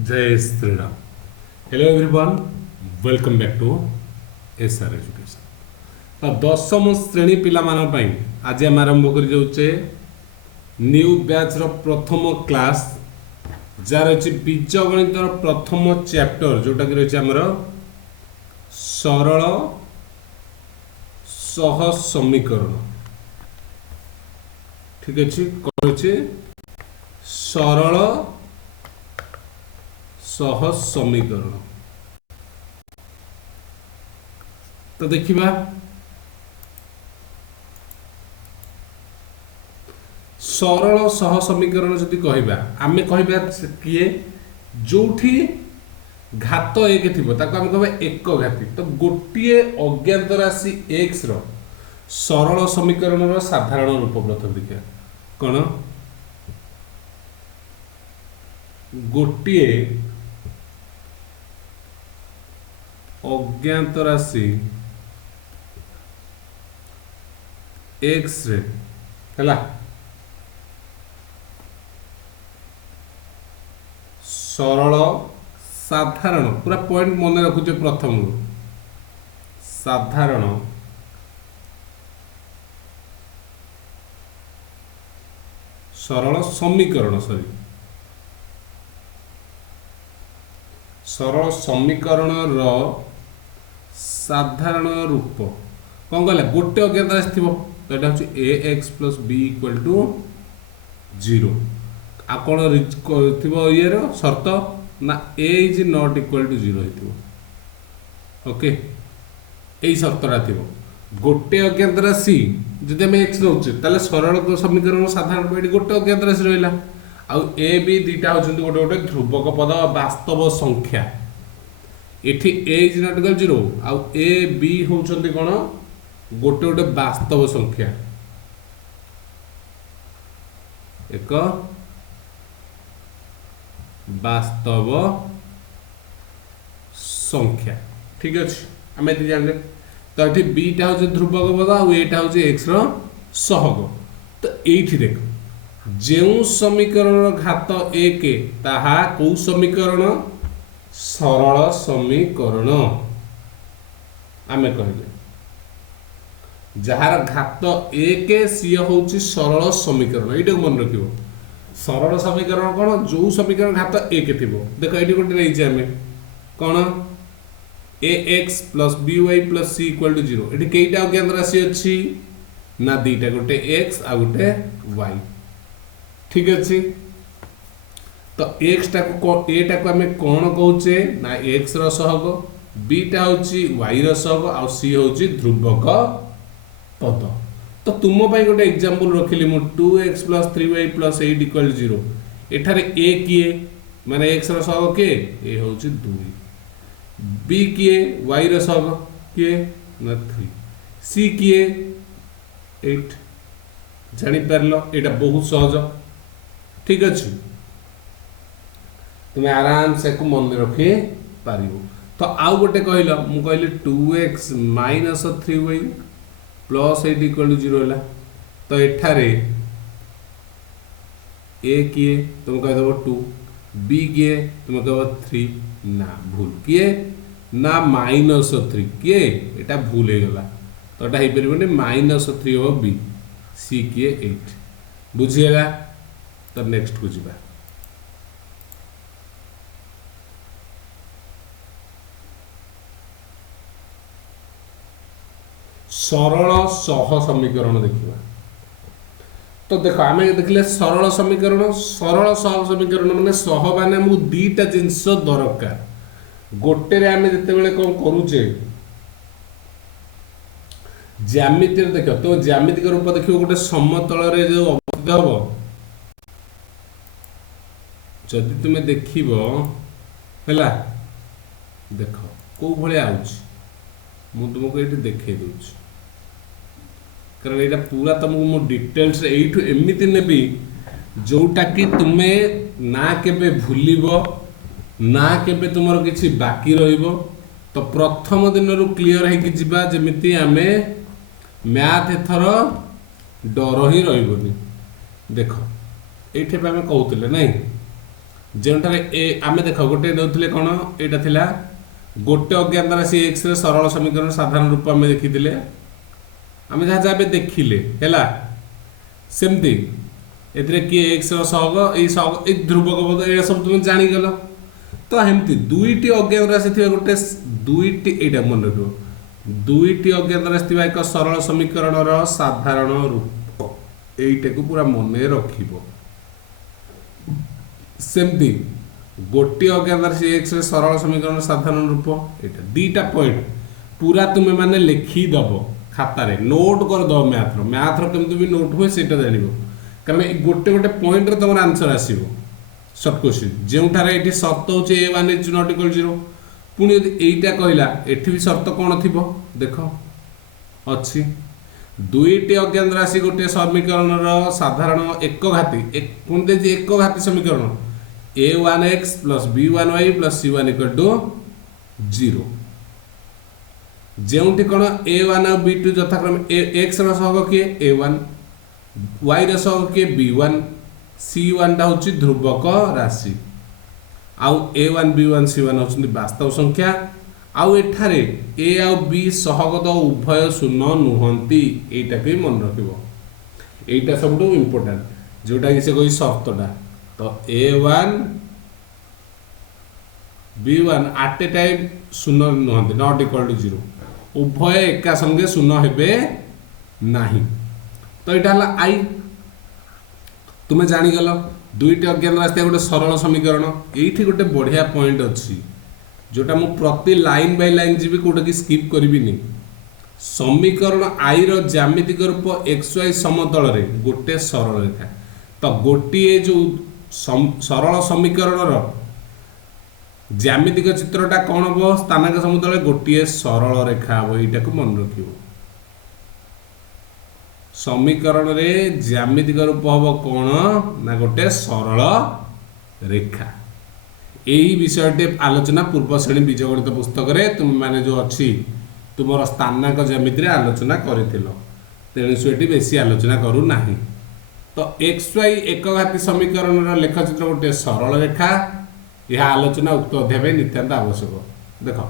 जय Shri Ram. Hello everyone, welcome back to SR education. तो दशम श्रेणी पिला मान पई आज हम आरंभ कर जाउचे न्यू बैच रो प्रथम क्लास जार अछि बीजगणित रो प्रथम चैप्टर जोटा कि रहछि हमर सरल सह समीकरण। ठीक अछि, कोन अछि सरल सह समीकरण। तो देखिबा सरल सह समीकरण जदि कहबा आमे कहबा किए जोठी घात एक थिबो ताको आमे कहबा एक घाती। तो गोटिए अज्ञात राशि x रो सरल समीकरण रो साधारण रूप प्रथम देखिया कोन गोटिए अज्ञात राशि x रे हला सरल साधारण पूरा पॉइंट मन रखुचे प्रथम साधारण सरल समीकरण सरल समीकरण रो साधारण रूप कौन कहला गोटे अज्ञात राशि थिबो तो एटा होची ax plus b equal to 0 आ कोन थिबो ये रो शर्त ना a is not equal to 0 हेतिबो। Okay एई शर्तरा थिबो गोटे अज्ञात राशि जदि हम x नउचे ताले सरल समीकरण साधारण रूप एटी गोटे अज्ञात राशि रहिला आ a b दुईटा होचंती गोटे गोटे ध्रुवक पद वास्तव संख्या एठी a is not equal to 0 uh a b होचंती कोन गोटे गोटे वास्तव संख्या एक वास्तव संख्या। ठीक अछि आमे एति जानले तो एठी b टा होचे ध्रुवक पद आ एटा होचे x रो सहग। तो एठी देख जेउ समीकरण घात 1 ताहा को समीकरण सरल समीकरण आमे कहले जहार घात 1 सी होची सरल समीकरण। एटा मन रखिबो सरल समीकरण कोन जो समीकरण घात 1 थिबो देखो एटी कोटे नै छै हमें कोन ax plus by plus c equal to 0 एटी केइटा अज्ञात राशि अछि ना दीटा गोटे x आ गोटे y। ठीक अछि तो x टा को a टा को हमें कोन कहूचे ना x रो सहग b टा होची y रो सहग आ c होची ध्रुवक पद। तो तुम पाई गोटे एग्जांपल रखिली मु 2x plus 3y plus 8 equal to 0 एठारे a किए माने x रो सहग के a होची 2 b किए y रो सहग किए ना 3 c किए 8 जानि परलो एटा बहुत सहज। ठीक अछि तुम आराम से को मन रखी पारिबो। तो आउ गोटे कहलो मु कहली 2x minus 3y plus 8 equal to 0 होला तो एठारे a किए तुम कह दबो 2 b किए तुम कहबो 3 ना भूल किए ना -3 किए एटा भूल हे गला तो एटा हे परबने -3 हो b c किए 8 बुझिएगा। तो नेक्स्ट को जिबा सरल सह समीकरण देखिबा। तो देखो आमे देखले सरल समीकरण सह समीकरण माने सह माने हमु दीटा जिंस दरकार गोटे रे आमे जते बेले कोन करूचे ज्यामिति रे देखो तो ज्यामितिक रूप देखिबो गोटे समतल रे जो अवस्थित हबो जदि तुमे देखिबो हैला देखो को भले आउछ मु तुमको एठी देखे दोछ कारण एटा पूरा तुमको मु डिटेल्स एठू एमिति नेबी जोटा कि तुमे ना केबे भूलिबो ना केबे तुमरो किछि बाकी रहिबो। तो प्रथम दिन रु क्लियर है कि जिबा जेमिति आमे मैथ एथर डर ही रहिबोनी। देखो एठे पे आमे कहउतले नै जोठारे ए आमे देख गोटे नौथिले कोन एटा थिला गोटे अज्ञात राशि x रे सरल समीकरण साधारण रूप आमे देखिथिले आमे जहा जाबे देखिले हैला सेमती एतरे कि x रो सहग ए ध्रुवक पद ए सब तुम जानि गेलो तो हेमती दुईटी अज्ञात राशि थिबा गोटे दुईटी एटा मन रखो दुईटी अज्ञात राशि थिबा एक सरल समीकरण रो साधारण रूप एटा को पूरा मन रखिबो सेमती गोटे अज्ञात राशि x रे सरल समीकरण साधारण रूप एटा दीटा पॉइंट पूरा तुमे माने लिखि दबो खाता रे नोट कर दो मैथ रो केमति भी नोट होय सेटा जानिबो कारण गोटे गोटे पॉइंट रे तमर आंसर आसीबो शॉर्ट क्वेश्चन जेउठारे एठी शर्त होचे a1 is not equal 0 पुनी यदि एइटा कहला एठी भी शर्त कोन थिबो देखो अछि दुईटी अज्ञात राशि गोटे समीकरण रो साधारण एक घाती एक पुनी दे जे एक घाती समीकरण a1x plus b1y plus c1 equal to 0 जेउठी cone a1 और b2 यथाक्रम x रो सहग के a1 y रो सहग के b1 c1 टा होची ध्रुवक राशि आउ a1 b1 c1 होचंदी वास्तव संख्या आउ एठारे a आउ b सहगत उभय शून्य नुहंती एटा भी मन रखिबो एटा सबटो इंपोर्टेंट जोटा कि से कोई शर्तटा तो a1 b1 एट ए टाइम शून्य नुहंती नॉट इक्वल टू 0 उभय एका संगे शून्य हेबे नाही तो एटा हला i तुमे जानि गलो दुईटी अज्ञात रास्ता गोटे सरल समीकरण एठी गोटे बढ़िया पॉइंट अछि जोटा मु प्रति लाइन बाय लाइन जीबी कोटा की स्किप करबिनी समीकरण i रो ज्यामितिक रूप xy समतल रे गोटे सरल रेखा तो गोटिए जो सरल समीकरण रो ज्यामितिक चित्रटा कोन हो स्थानांक समतल गोटिए सरल रेखा हो एटा को मन रखिबो समीकरण रे ज्यामितिक रूप हबो कोन ना गोटे सरल रेखा एही विषयटे आलोचना पूर्व श्रेणी बीजगणित पुस्तक रे तुम माने जो अछि तुमर स्थानांक ज्यामिति रे आलोचना करिथिलो तेणु सेठी बेसी आलोचना करू नाही तो xy एक घाती समीकरण रो लेखचित्र गोटे सरल रेखा यह आलोचना उक्त अध्याय नित्यांत आवश्यक देखो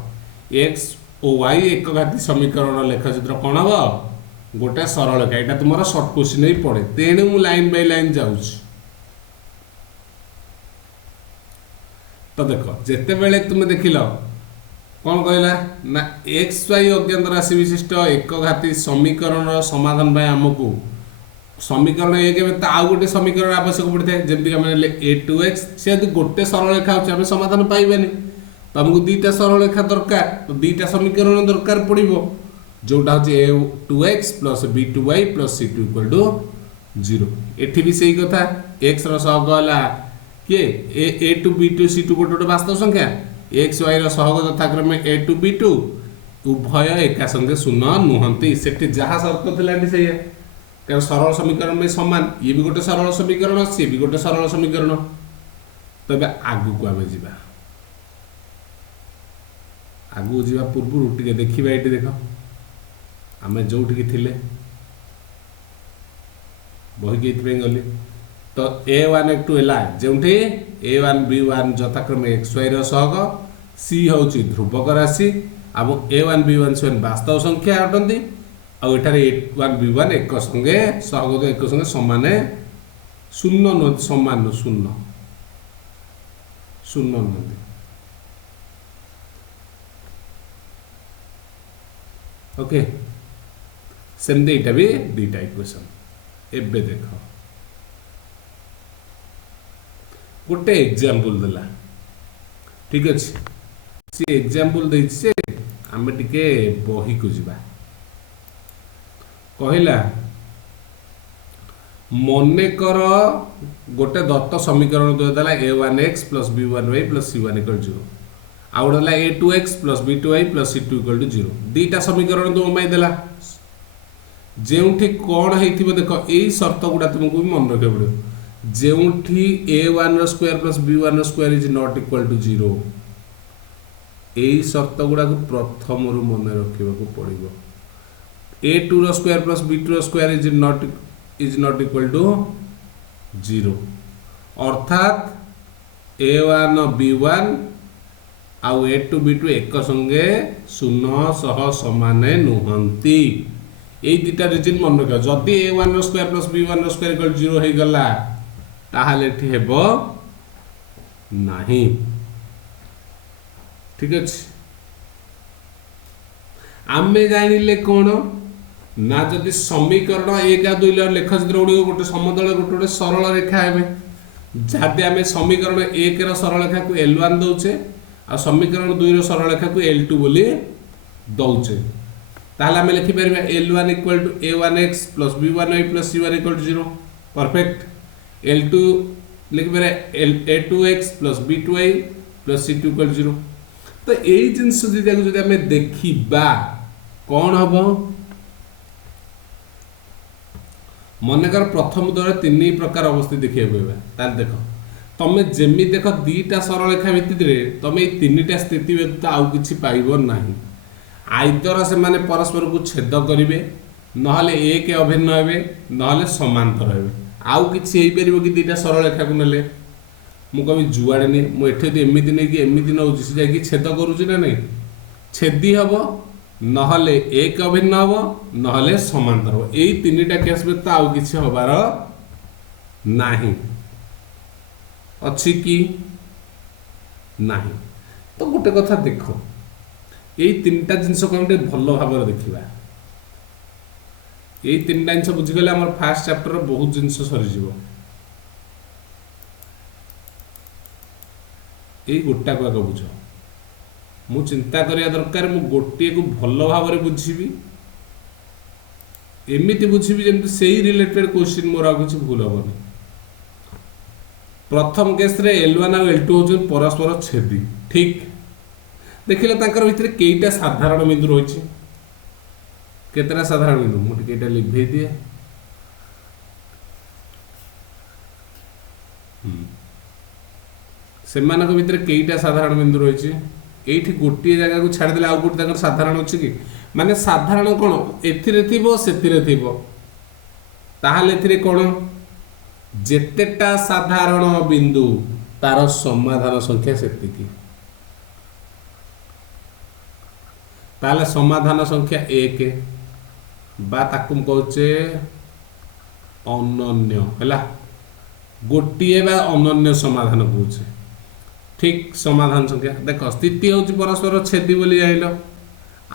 x ओ y एक घाती समीकरण रो लेखचित्र कोन हबो गोटे सरल रेखा एटा तुमरा शॉर्ट क्वेश्चन ही पड़े तेणु मु लाइन बाय लाइन जाउछ तो देखो जेते बेले तुम देखिलो कोन कहला ना xy अज्ञात राशि विशिष्ट एक घाती समीकरण रो समाधान भाई हमकु समीकरण एक में ता आ गोटे समीकरण आवश्यक पड़थे जेमति हमने a2x से यदि गोटे सरल रेखा होछ हम समाधान पाइबेनी तो हमकु दीटा सरल रेखा दरकार तो दीटा समीकरण दरकार पड़िबो जोटा होचे a2x plus b2y plus c2 equal to 0 एठी भी सही कथा x रो सहग हला के a to b2 c2 गोटे वास्तव संख्या x y row सहग यथाक्रम a to b2 उभय एका संगे शून्य नुहंती सेठी जहा शर्त थिला एठी सही कारण सरल समीकरण में समान ये भी गोटे सरल समीकरण से भी गोटे सरल समीकरण तबे आगु को आमे जिबा आगु जिबा पूर्व टिके देखिबा एठी देखो आमे जोठी की थिले बही गीत गली तो a1 एक टू एला जोठी a1 b1 यथाक्रम xy रो सहग c होची ध्रुवक राशि अब a1 b1 c1 वास्तव संख्या अटंती आ एठारे a1 b1 एक संगे सहग एक संगे समान शून्य न समान शून्य शून्य न ओके सेमती एटा भी दुईटा इक्वेशन एबे देखो गोटे एग्जांपल देला ठीक अछि सी एग्जांपल दै से हमें टिके बही को जिबा कहला मने कर गोटे दत्त समीकरण देला a1x plus b1y plus c1 equal 0 आउडला a2x plus b2y plus c2 equal to 0 दीटा समीकरण तो मई देला जेउठी कोन हेतिबो देखो एई शर्त गुडा तुमको भी मन रखे पड़ो जेउठी a1 रो स्क्वायर प्लस b1 रो square is not equal to 0 एई शर्त गुडा को प्रथम रु मन रखिबा को पड़िबो a2 रो स्क्वायर प्लस b2 रो square is not equal to 0 अर्थात a1 b1 आउ a2 b2 एक संगे शून्य सह समान नुहंती। ये दुटा रिजन मन रख जदि a1 रो स्क्वायर प्लस b1 रो स्क्वायर इक्वल 0 हो गला ताहाले एठी हेबो नाही। ठीक अछि आमे जानिले कोन ना जदि समीकरण 1 आ 2 लेखचित्र गुडी गोटे समतल गोटे सरल रेखा हेबे जदि आमे समीकरण 1 रो सरल रेखा को l1 दउचे आ समीकरण 2 रो सरल रेखा को l2 बोली दउचे ताहले आमे लिखि परबा l1 = a1x + b1y + c1 = 0 perfect. l2 लिखि परबा a2x + b2y + c2 = 0। तो एई जिंस जदि आमे देखिबा कौन हम मनकर प्रथम दर 3 प्रकार अवस्थित देखिए ताल देख तमे जेमि देख दीटा सरल रेखा भित्तिरे तमे 3टा स्थिति व्यतीत आउ किछि पाइबो नाही। आइदर से माने परस्पर को छेद करिवे नहले एक अभिन्न हेबे नहले समांतर हेबे आउ किछि हेइ परिबो कि दीटा सरल रेखा को नेले मु कभी जुआड़े नहीं मु एठे तो एमिति नहीं कि एमिति नउछि से जाई छेद करूछि ना नहीं छेदी हबो नहले एक अभिन्न हबो नहले समांतर हबो एई 3टा केस में तो आउ किछि हबार नाही अछि कि नाही। तो गोटे कथा देखो एई 3टा जिंस को हम भलो भाबर देखिबा एई 3टा जिंस बुझि गेले हमर फर्स्ट चैप्टर रो बहुत जिंस सरी जिवो। एई गोटा को आगे बुझ मु चिंता करिया दरकार मु गोटे को भलो भाବରେ बुझिबी एमिति बुझिबी जेमति सेही रिलेटेड क्वेश्चन मोर आ कुछ भूल होबनी। प्रथम केस रे L1 और L2 हो परस्पर छेदी ठीक देखिले तांकर भितरे केईटा साधारण बिंदु रहिछि केतरा साधारण बिंदु मु टिकेटा लिखै दिए सेमानक भितरे केईटा साधारण बिंदु रहिछि एठी गोटे जगह को छाड़ देले आउ गोटे तांकर साधारण अछि कि माने साधारण कोन एथिरे थिबो सेथिरे थिबो ताहाले एथिरे कोन जेतेटा साधारण बिंदु तार समाधान संख्या सेतिकी ताले समाधान संख्या 1 बा ताकुम कहचे अनन्य हला गोटिए बा अनन्य समाधान कहचे ठीक समाधान संख्या देख स्थिति होची परस्पर छेदी बोली जाइलो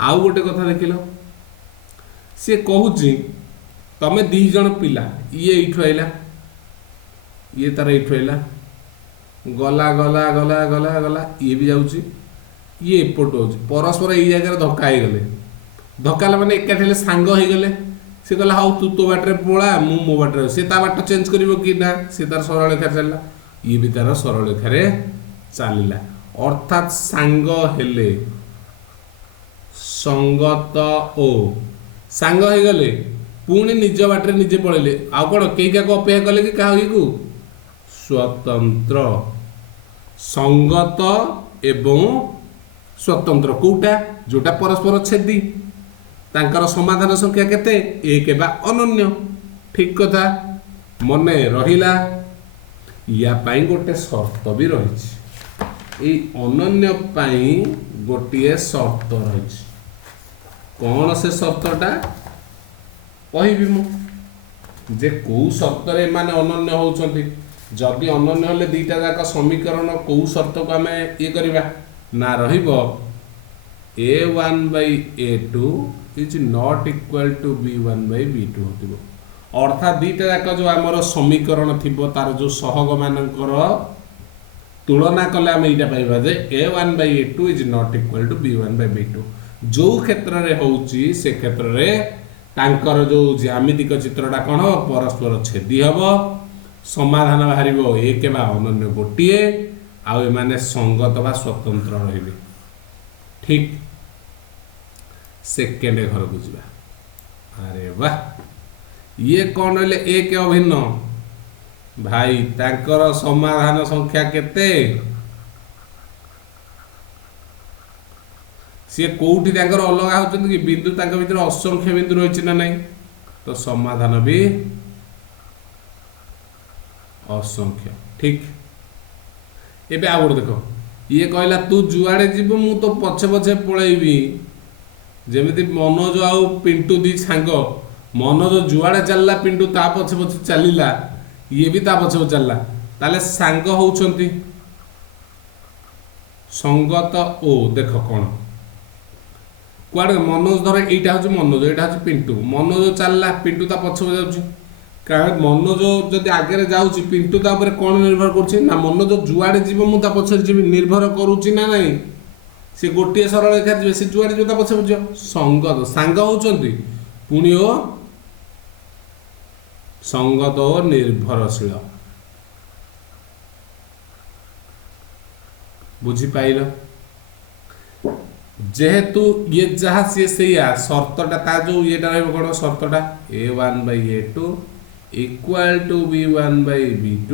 आउ गोटे कथा देखिलो से कहूची तमे 2 जण पिला ये इठु आइला ये तार इठु आइला गला गला गला गला गला ये भी जाउची ये एपट होची परस्पर एई जगह धक्का हे गले धक्का माने एकाठेले सांग हे गले से कहला हाउ तू तो बाटरे पळा मु मो बाटरे से ता बाट चेंज करिवो कि ना से तार सरल रेखा चलला ये भी तार सरल रेखा रे चलिला अर्थात सांग हेले संगत ओ सांग हे गले पुणी निज बाटरे निजे पळेले आ कोन केइका को अपेक्षा कले कि काहे को स्वतंत्र संगत एवं स्वतंत्र कोटा जोटा परस्पर छेदी तांकर समाधान संख्या केते 1 बा अनन्य ठीक कथा मने रहिला या पाई गोटे शर्त भी रहिछि ए अनन्य पाई गोटिए शर्त रहिछि कौन से शर्तटा कहबी मु जे को शर्त रे माने अनन्य होउछंती जदि अनन्य होले दीटा जाका समीकरण को शर्त को हमें ये करबा ना रहिबो a1 by a2 is not equal to b1 by b2 होतिबो अर्थात दीटा जाका जो हमर समीकरण थिबो तार जो सहग मानकर तुलना कले हम एटा पाइबा जे a1 by a2 is not equal to b1 by b2 जो क्षेत्र रे होउची से क्षेत्र रे तांकर जो ज्यामितिक चित्रटा कोन हो परस्पर छेदी हबो समाधान बाहरिबो एक बा अनन्य गोटिए आ माने संगत बा स्वतंत्र रहिबे ठीक। सेकेंड घर को जीवा अरे वाह ये कौन हेले एक अभिन्न भाई तांकर समाधान संख्या केते सी कोठी तांकर अलगा होचंत कि बिंदु तांक भीतर असंख्य बिंदु रहिछि ना नहीं तो समाधान भी असंख्य ठीक एबे आ गोटे देख ये कहला तू जुआड़े जीव मु तो पछे पछे पळेबी जेमिति मनोज आउ पिंटू दी सांग मनोज जुआड़े चलला पिंटू ता पछे पछे चलिला ये भी ता पछे पछे चलला ताले सांग होउछंती संगत ओ देख कौन कुआड़े मनोज धर एटा हूँ मनोज एटा हूँ पिंटू मनोज चलला पिंटू ता पछ जाऊँ कारण मनोज जदि आगे जाऊँ पिंटू ता ऊपर कौन निर्भर करुच्ची ना मनोज जुआड़े जीव मु ता पछे जीवी निर्भर करुच्ची ना नहीं से गोटे सरल रेखा जी से जुआड़े जीव ता पछे बुझ संगत सांग होउछंती पुणी ओ संगत ओ निर्भरशील बुझी पाइल जेहेतु ये जहाँ सी से शर्तटा ता जो ये कौन शर्तटा a1/a2 equal to b1/b2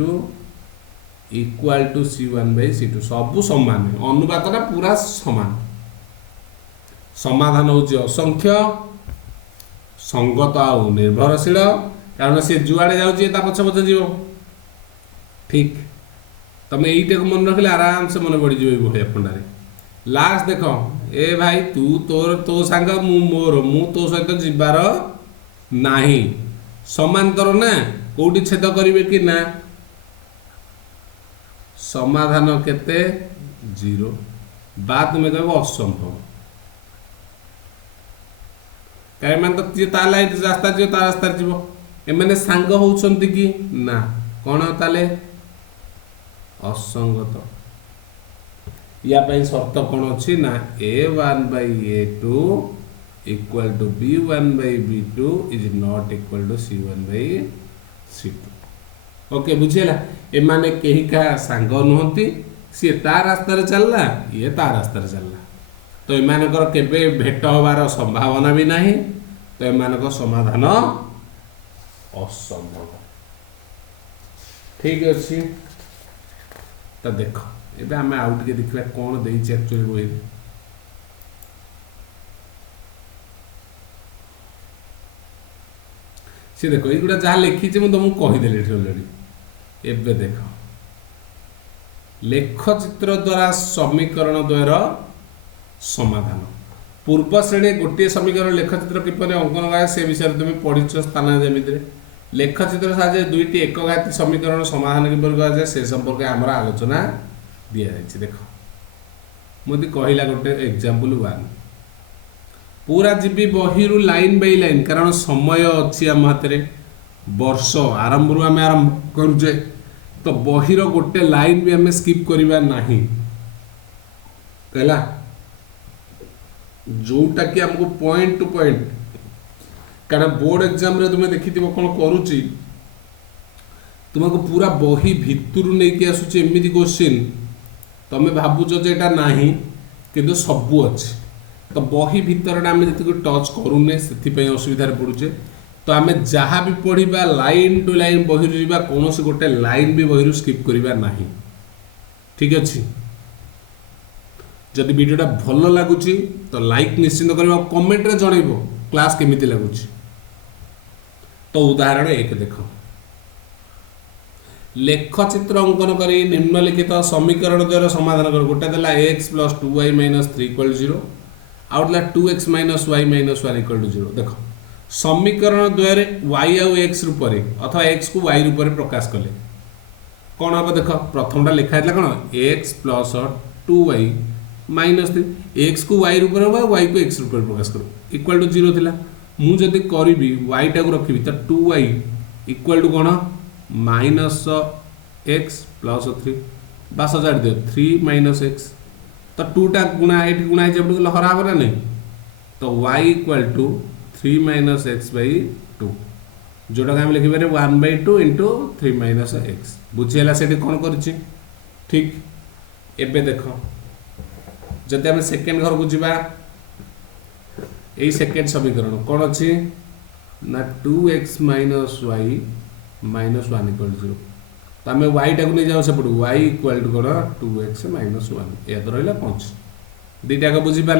equal to c1/c2 सबू समान अनुपातटा पूरा समान समाधान होची असंख्य संगत आउ निर्भरशील कारण से जुआड़े जाऊँ ता पछ पछ जीव ठीक तमें यहीटा को मन रखिले आराम से मन पड़ जाए भाई पंडारे लास्ट देख ए भाई तू तोर तो सांग मु मोर मु तो सहित जीवार नाही समांतर ना कोठी छेद करिवे कि ना समाधान केते 0 बा तुम कहब असंभव कहीं मान तो जी ता लाइन रास्ता जी ता रास्ता जीव एमाने सांग होउछंती कि ना कौन ताले असंगत या पाई शर्त कौन अच्छी ना a1/a2 equal to b1/b2 is not equal to c1/c2 okay बुझेला एमाने केही का सांग नुहंती सी ता रास्ता रे चलला ये ता रास्ता रे चलला तो एमानकर केबे भेट होबार संभावना भी नहीं तो एमानक समाधान असंभव ठीक अच्छी तो देख एबे आम आउ टे देखा कौन देची एक्चुअली बही सी देख ये जहाँ लिखी मुझे तुमको कहीदेली अलरेडी एबे देख लेखचित्र द्वारा समीकरण द्वयर समाधान पूर्व श्रेणी गोटे समीकरण लेखचित्र किपर अंकन कराए से विषय तुम पढ़ीच स्थान जमीन लेखचित्र साहाଯ୍य दुईटी एकघाती समीकरण समाधान किपर कराए से संपर्क आम आलोचना दि जाए देख मुझे कहला गोटे एग्जांपल 1 पूरा जीवी बही लाइन बाय लाइन कारण समय अच्छी आम हाथ में वर्ष आरंभ आम आरंभ करुचे तो बहीर गोटे लाइन भी आम स्किप करवा नहीं कहला जोटा कि हमको पॉइंट टू पॉइंट कारण बोर्ड एग्जाम रे तुम देखि कौन करुच्ची तुमको पूरा बही भितर नहीं आसूची एमती क्वेश्चन तुम भावुच जेटा नहीं किंतु सबू अच्छे तो बही भितर आम जी टच करूने से असुविधा पड़ुचे तो आम जहाँ भी पढ़ा लाइन टू लाइन बही कौन गोटे लाइन भी बही स्किप करवा नहीं ठीक अच्छे जदि वीडियोटा भल लगुच तो लाइक निश्चिंत कर कमेंट रे जनइबो क्लास केमिति लगुच तो उदाहरण 1 देख लेखचित्र अंकन कर निम्नलिखित समीकरण द्वारा समाधान कर गोटे देला x + 2y - 3 = 0 आउ देला 2x - y - 1 = 0 देख समीकरण द्वारा y आउ x रूप अथवा x को y रूप प्रकाश कले कौन हम देख प्रथमटा लिखा है कौन x + 2y -3 x को y रूप y को x रूप प्रकाश करो इक्वल टू 0 थिला मु जदि करी y टा को रखी तो 2y इक्वल टू कौन -x + 3 बास हजार दियो 3 - x तो 2 टा गुणा ये गुणा जब हरा हम ना नहीं तो y इक्वल टू 3 - x/2 जोटा आम लिखिपारे 1/2 × 3 - x बुझीला से कौन कर ठीक एबे देख जदि आम सेकेंड घर को जीवा यही सेकेंड समीकरण कौन अच्छी ना 2x - y - 1 = 0 तो आम y टा को नहीं जाओ सेपट y इक्वल टू कौन 2x - 1 या तो रहा कौन दुईटा को बुझीपार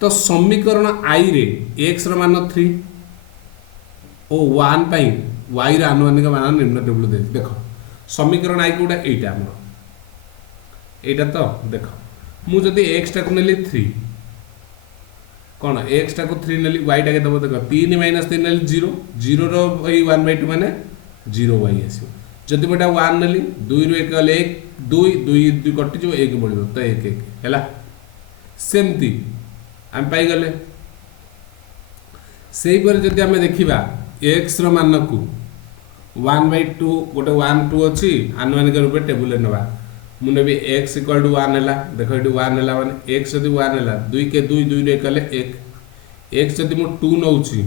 तो समीकरण आई रे x मान 3 और 1 y आनुमानिक मान निम्न टेबल देख समीकरण आई कौटा यहाँ एटा तो देख मु जदि एक्स टाक नेली 3 कौन एक्स टाक 3 नेली वाई टाके दब देख 3 माइनस 3 नेली 0 0 रो 1/2 माने 0 वाई आसीबो जदि बेटा 1 नेली 2 रो 1 गले 1 2 2 2 कटि जो 1 बढिबो तो 1 1 हैला सेमती हम पाई गले सेही पर जदि हम देखिबा x रो मान को 1/2 गोटे 1 2 अछि आनुमानिक रूप टेबुल रे नबा मु नेबी x = 1 हैला देखो एटी 1 हैला माने x जदि 1 हैला 2 के 2 2 रे कले 1 x जदि मु 2 नउछि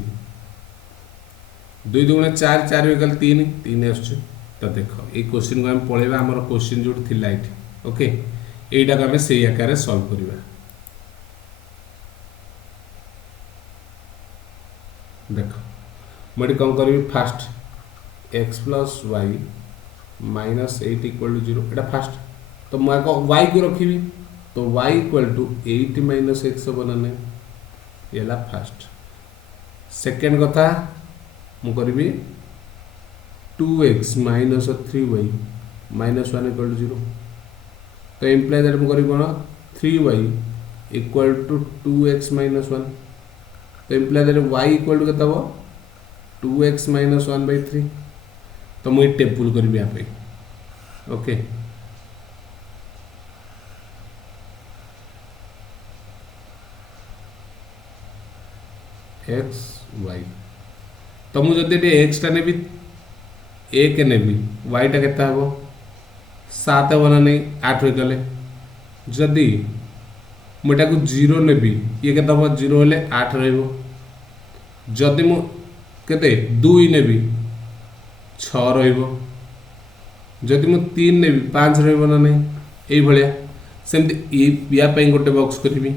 2 2 4 4 रे कले 3 3 आछी तो देखो ए क्वेश्चन को हम पळेबा हमर क्वेश्चन जोट थिला इठी ओके एटा को हम सेही आकार सॉल्व करबा देखो मैं कौन करी फास्ट x + y - 8 = 0 एटा फास्ट तो मैं y को रखी तो y = 8 - x बनने येला फास्ट सेकंड कथा मु करबी 2x - 3y - 1 = 0 तो इम्प्लाई दैट मु करी कोन 3y = 2x - 1 तो इम्प्लाई दैट y = केता हो 2x - 1/3 तो मुझे टेबुल करी यहाँ पे ओके x y तो मुझे जदि x टा नेबी 1 नेबी y टा केता हो 7 बना नहीं 8 रे गले जदि मोटा को 0 नेबी ये केता हो 0 हेले 8 रहइबो जदि मु केते 2 नेबी 6 रहइबो जदि मु 3 नेबी 5 रहइबो ना नहीं एई भलिया सेमति या पई गोटे बॉक्स करबी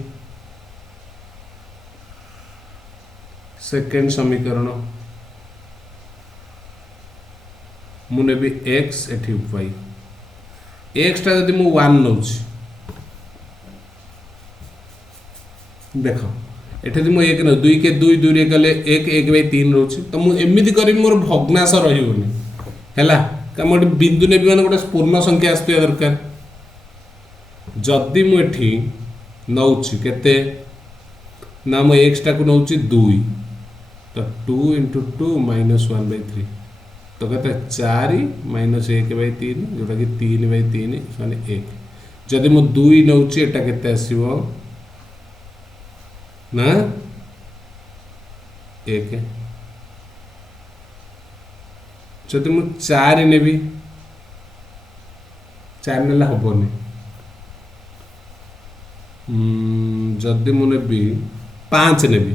सेकंड समीकरण मु नेबी x एठी y x टा जदि मु 1 नउछि देखो एठे मु 1 न 2 के 2 2 रे गले 1 1/3 रहउछि तो मु एमिति करी मोर भग्नांश रहिबोनी हैला का मोटे बिंदु नेबी माने गोटे पूर्ण संख्या आस्तिया दरकार जदि मु एठी नउछि केते ना मु x टा को नउछि 2 तो 2 × 2 - 1/3 तो कहते 4 - 1/3 जोटा कि 3/3 माने 1 जदि मु 2 नउछि एटा केते आसीबो ना 1 जदि मु 4 नेबी 4 नेला हबोनी जदि मु नेबी 5 नेबी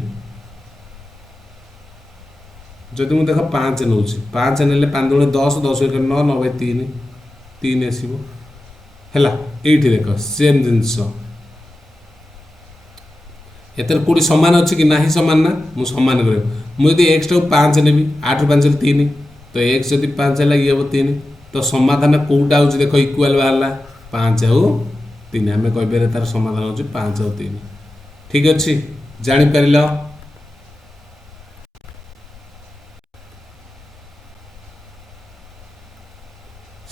जदि मु देखो 5 नउछि 5 नेले 5 × 10 10 × 9 9/3 3 आसीबो हैला एठी देखो सेम जिंस एतर कोडी समान अछि कि नाही समान ना मु समान करे मु यदि x टा 5 नेबी 8 × 5 = 3 तो x यदि 5 हैला ये हो 3 तो समाधान कोउटा होछि देखो इक्वल बाहरला 5 और 3 हमें कहि बेरे तार समाधान होछि 5 और 3 ठीक अछि जानि परिलो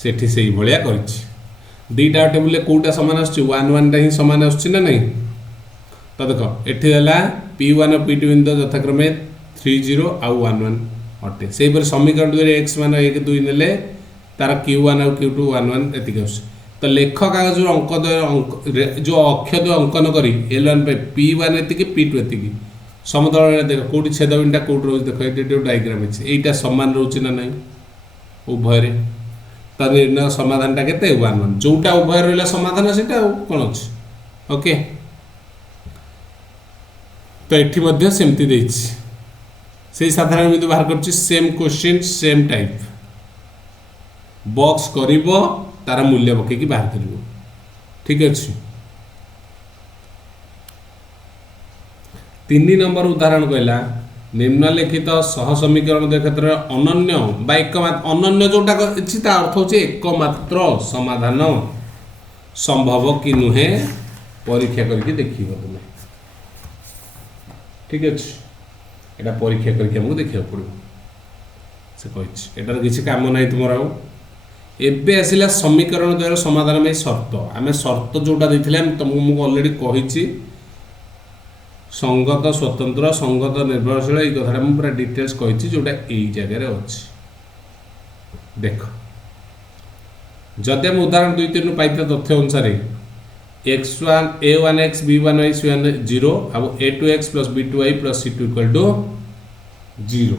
सेठी सेही भलिया करछि दीटा टेबुल कोउटा समान आछि 1 1 टा ही समान आछि ना नहीं तो देखो एठी हला p1 और p2 बिंदु यथाक्रमे 3 0 और 1 1 अटे सेही पर समीकरण रे x मान 1 2 नेले तार q1 और q2 1 1 एतिक आछि तो लेख कागज जो अंक जो अक्षर अंकन करी l1 पे p1 एतिक p2 एतिक समतल रे देखो कोठी छेदबिंदा कोठ रोज देखो एटी डायग्राम अछि एटा समान रहउछि ना नहीं उभय रे त निर्णय समाधान टा केते 1 1 जोटा उभय रहला समाधान सेटा कोन अछि ओके तो एठी मध्य सेमती देछि से साधारण बिंदु बाहर करछि same question same type box करिवो तार मूल्य पके की बाहर करिवो ठीक अछि 3 नंबर उदाहरण कहला निम्नलिखित सह समीकरण के क्षेत्र अनन्य बा एकमात्र अनन्य जोटा अछि ता अर्थ होछि एकमात्र समाधान संभव कि नुहे परीक्षा करके देखिबो तुमे ठीक अछि एटा परीक्षा करके हमको देखिया पड़ो से कहिछि एटार किछि काम नै तुमरा एबे आसिला समीकरण द्वयर समाधान में शर्त आम शर्त जोटा देथिले तुमको मुझे ऑलरेडी कही संगत स्वतंत्र संगत निर्भरशील ये कथा मुझे पूरा डिटेल्स कही जोटा यही जगह अच्छी देख जदि आम उदाहरण 2-3 पाई तथ्य अनुसार x1 a1x b1y c1 0 अब a2x plus b2y plus c2 equal to 0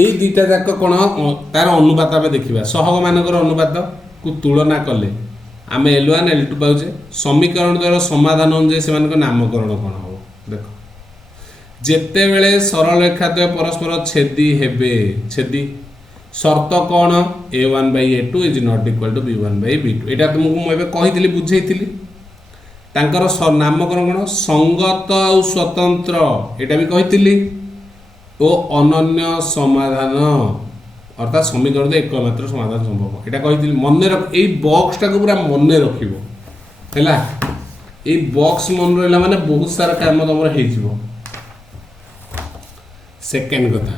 এই দুইটা যাক কোন তার অনুপাত আমি দেখিবা সহগ মানকৰ অনুপাত কু তুলना কলে আমি L1 L2 পাউছে সমীকরণ দ্বারা সমাধান অনুযায়ী সেମାନଙ୍କ নামকরণ কোন হ'ব দেখো যেতে বেলে সরল রেখাদ্বয় পরস্পর ছেদি হেবে ছেদি শর্ত কোন a1/a2 is not equal to b1/b2 এটা तुमको মই এবে কহিতলি বুঝাইতলি তাঙ্কর নামকরণ কোন সংগত আর স্বতন্ত্র এটা भी কহিতলি ओ अनन्य समाधान अर्थात समीकरण एकमात्र समाधान संभव यहाँ कही मन रख यही बक्सटा को पूरा मन रखा बक्स मन रहा माने बहुत सारा काम तुम हो सेकेंड कथा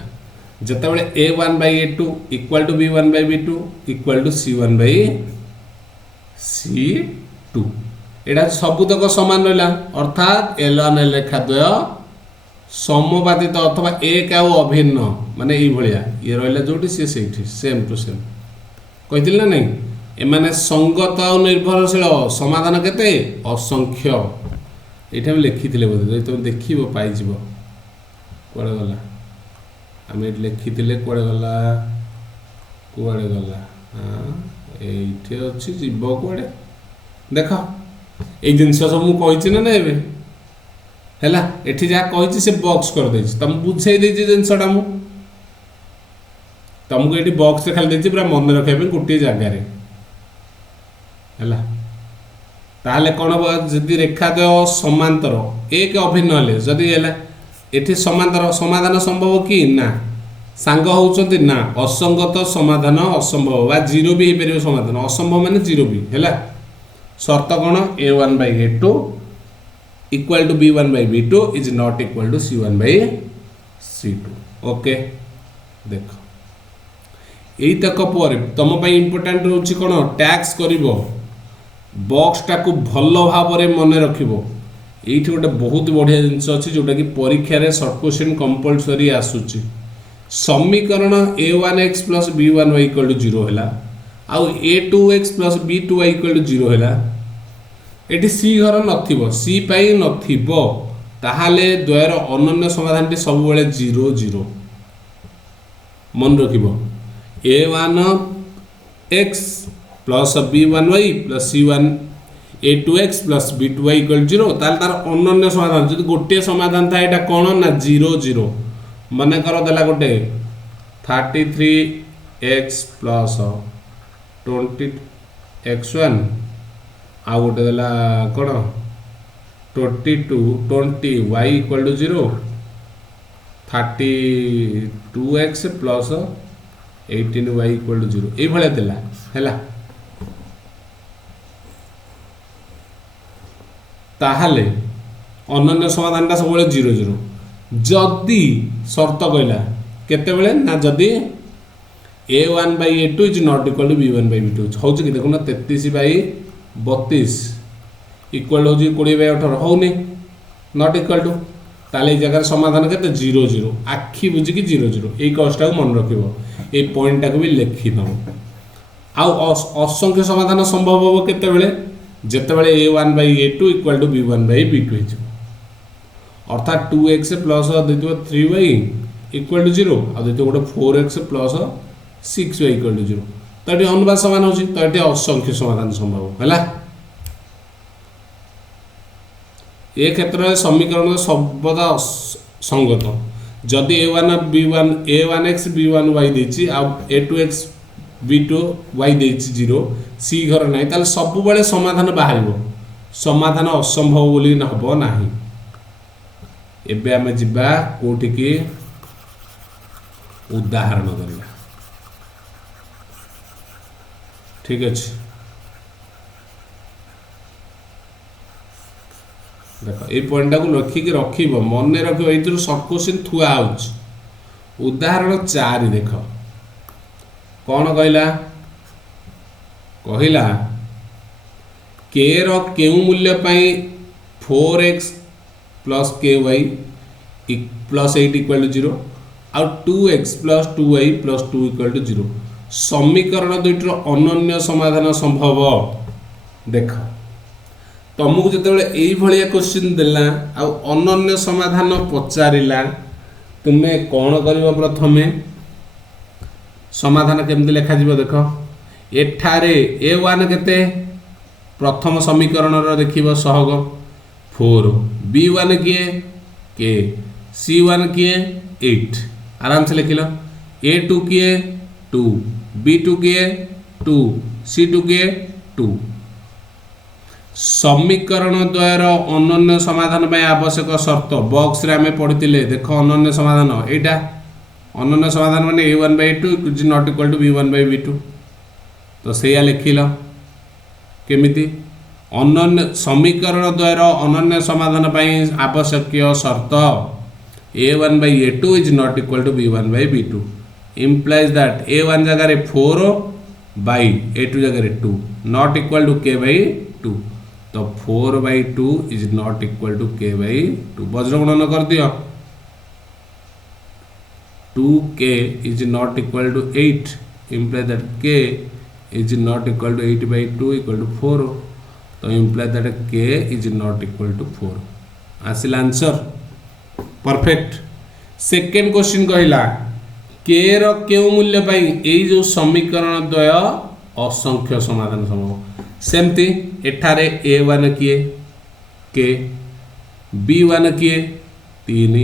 जिते a1/a2 equal to b1/b2 equal to c1/c2 यहाँ सबुतक सामान रहा अर्थात L1 L रेखाद्वय समपातित अथवा एक आउ अभिन्न माने ये भाया ये रहा जो सेम टू सेम कही ना नहीं एमाने संगत और निर्भरशील समाधान केते असंख्य ये लिखी बोधे तुम देख पाइज कड़े गला आम ये लिखी कड़े गला कड़े गला ये अच्छी जीव कड़े देख ये जिन सब मुझे ना ए हैला एठी जा कही से बॉक्स कर दे तुम बुझे जिनसा मु तुमको ये बॉक्स खाली देती पूरा मन रखा गोटे जगार है कौन हम जदि रेखाद्वय समांतर एक अभिन्न हेले जदि एठी समांतर समाधान संभव कि ना सांग होउछंती ना असंगत समाधान असंभव बा जीरो भी हो समाधान असंभव माने जीरो भी है शर्त कौन a1/a2 equal to b1/b2 is not equal to c1/c2 okay देख यही तक पर तुम इम्पोर्टाट रोच कौन टैक्स कर बॉक्स टाक भल भाव मन रख ये गोटे बहुत बढ़िया जिनस अच्छी जोटा कि परीक्षा सर्ट क्वेश्चन कंपलसरी आसूची समीकरण a1x plus b1y equal to 0 है आउ a2x plus b2y equal to 0 है ये सी घर नथिबो सी पाई नथिबो ताहाले द्वयर अनन्य समाधान टी सब बेले 0 0 मन रखिबो a1x plus b1y plus c1 a2x plus b2y equal 0 ताल तार अनन्य समाधान जदि गोटे समाधान था एटा कोन ना 0 0 माने करो देला गोटे 33x plus 20x1 आ गोटे देला कौन 20 y equal to 0 32x plus 18y equal to 0 ये भाया देला हैला ताहाले अनन्य समाधानटा सब 0 0 जदि शर्त कहला केते बेले ना जदि a1/a2 is not equal to b1/b2 हो कि देखो ना 33/32 इक्वल हो 20/18 होनी नॉट इक्वल टू ताले जगह समाधान के 0 0 आखि बुझिकी 0 0 ये कष्टा को मन रखिबो ये पॉइंट टाक भी लिखि दो आउ असंख्य समाधान संभव हो केते बेले जेते बेले a1/a2 इक्वल टू b1/b2 हो अर्थात 2x प्लस देतिबो 3y इक्वल टू 0 आ देतिबो गोटे 4x plus 6y equal to 0 तो ये अनुपात समान होची तो ये असंख्य समाधान संभव है ये क्षेत्र में समीकरण सर्वदा संगत जदि a1x b1y देछि आ a2x b2y देछि 0 c घर नहीं ताले सब बेले समाधान बाहरिबो समाधान असंभव बोली न हबो नाही एबे आमे जिबा कोठी की उदाहरण करिया ठीक अच्छे देख ये पॉइंटा को रखिकी रखिब मन रख ये सर्ट क्वेश्चन थुआ उदाहरण 4 देख कौन कहला କହିଲା के रो केउ मूल्य पाई 4x plus ky plus 8 equal to 0 आउ 2x plus 2y plus 2 equal to 0 समीकरण दुईटर अनन्य समाधान संभव। देख तुमको जो ये क्वेश्चन देला आउ अनन्य समाधान पचारिला तुम्हें कौन कर प्रथमे समाधान केमती लिखा देख एठारे a1 केते प्रथम समीकरण देखिब सहग 4 b1 किए के c1 किए 8 आराम से लिखिल a2 किए 2 b2 किए 2 c2 किए 2 समीकरण द्वयर अनन्य समाधान में आवश्यक शर्त बॉक्स रे आमे पढ़ितिले देख अनन्य समाधान एटा अनन्य समाधान माने a1/2 is not equal to b1/b2 तो सेया लिखिल केमिति अनन्य समीकरण द्वयर अनन्य समाधान पाई आवश्यक शर्त a1/a2 is not equal to b1/b2 implies that a1 जगह 4 by a2 जगह 2 not equal to k/2 तो 4/2 is not equal to k/2 वज्र गुणन कर दियो 2k is not equal to 8 implies that k is not equal to 8/2 equal to 4 तो implies that k is not equal to 4 आसिल answer perfect. Second question कहला के रो केउ मूल्य पाई एई जो समीकरण द्वय असंख्य समाधान संभव सेमती एठारे a1 किए के b1 किए 3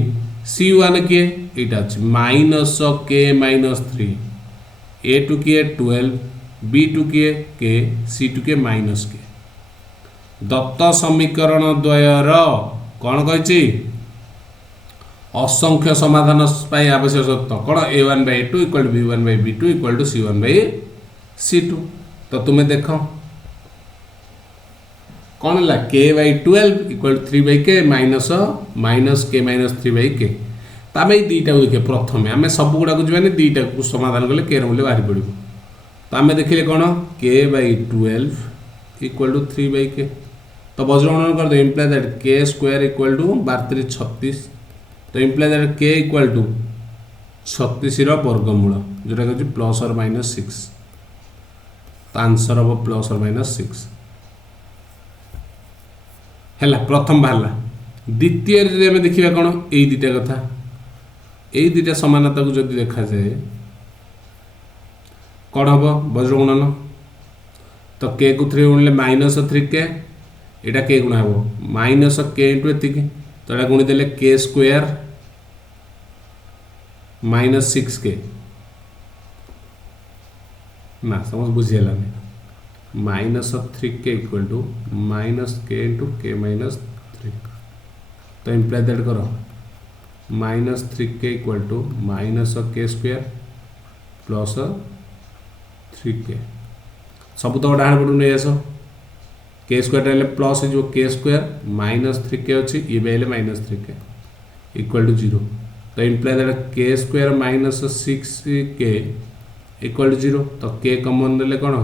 c1 किए एटा अछि माइनस k माइनस 3 a2 किए 12 b2 किए के c2 के माइनस के दत्त समीकरण द्वयर कौन कहिछि असंख्य समाधान पाई आवश्यक शर्त कौन a1/a2 equal b1/b2 equal to c1/c2 तो तुम्हें देख कौन है k/12 equal 3/k minus k minus 3/k तो आम दीटा को देखिए प्रथम आम सब गुड़ा जाने दीटा को समाधान कले के मूल्य बाहरी पड़ो तो आम देखिले कौन k/12 इक्वल टू 3/k तो वज्र गणन कर दे imply that k square equal to 12 36 तो imply that k equal to 36 वर्गमूल जोटा कहूँ प्लस और माइनस 6 तो आंसर हम प्लस और माइनस 6 है प्रथम बाहर द्वितीय जब आम देखा कौन यही दुटा कथा यही दुटा समानता को जब देखा जाए कौन हम वज्र गुणन तो के को 3 गुणिले माइनस 3k एटा के गुणा हम माइनस k इंटू एतिक तो यहाँ गुणी देले k स्क्वायर माइनस 6k ना समझ बुझीगलानी minus 3k equal to minus k into k minus 3 तो इम्प्लाई दैट करो minus 3k equal to minus k square plus 3k सब तो डाण पटू नहीं आस k स्क्वायर प्लस हो k स्क्वायर माइनस 3k अच्छी ये भी माइनस 3k इक्वल टू 0 तो imply that k square minus 6k equal to 0 तो k कॉमन देले कौन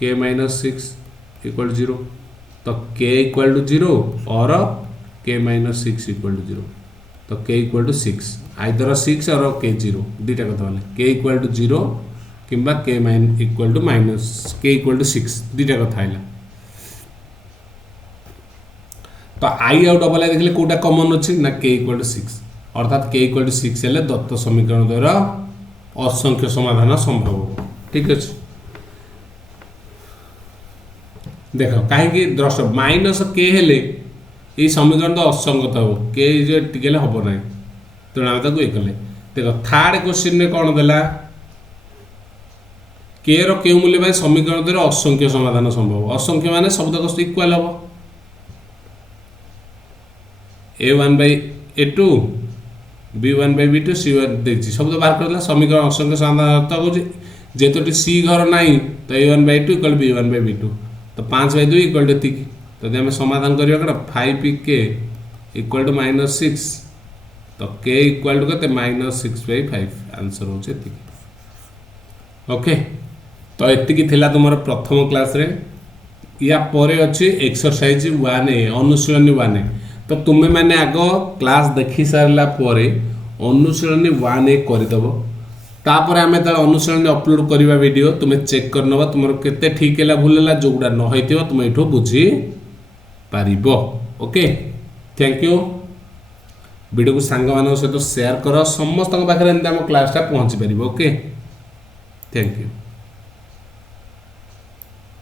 k माइनस 6 इक्वल टू 0 तो k इक्वल टू 0 और k माइनस 6 इक्वल टू 0 तो k इक्वल टू 6 आइदर 6 और k 0 दुईटा कथा बोले k इक्वल टू 0 किंबा k equal to minus k equal to 6 दुईटा कथा है तो आई आउ डबल आई देखले कोटा कॉमन अछि ना k इक्वल टू 6 अर्थात k इक्वल टू 6 हेले दत्त समीकरण द्वारा असंख्य समाधान संभव हो ठीक अछि देख कहीं दृष्ट माइनस k हेले ये समीकरण तो असंगत हो k जो टिकेले हबो नै तेणु आम ताको कले देख थर्ड क्वेश्चन में कौन देला k रो केउ मूल्य पाई समीकरण द्वारा असंख्य समाधान संभव असंख्य माने सब तक इक्वल हबो a1/a2 b1/b2 c1 देखछि सब तो बाहर करला समीकरण असंख्य समाधान अर्थ हो जेतोटी c घर नाही तो a1/2 इक्वल b1/b2 तो 5/2 इक्वल टू तिक तो हम समाधान करिया कण 5k इक्वल टू माइनस 6 तो k इक्वल टू कते माइनस 6/5 आंसर हो तिक ओके तो एतिकी थिला तुमर प्रथम क्लास रे या परे अच्छी एक्सरसाइज 1A अनुशीलनी 1A तो तुम्हें मैंने आग क्लास देखी सारा परे अनुशीलनी 1A करदेव तापर आम तर अनुशीलनी अपलोड करवा वीडियो तुम्हें चेक कर नब तुम केते ठीक है भूल है जोड़ा नई तुम ये बुझी पार ओके थैंक यू वीडियो को सांग मान सहित शेयर कर समस्त पाखे क्लासटा पहुँची पार ओके थैंक यू।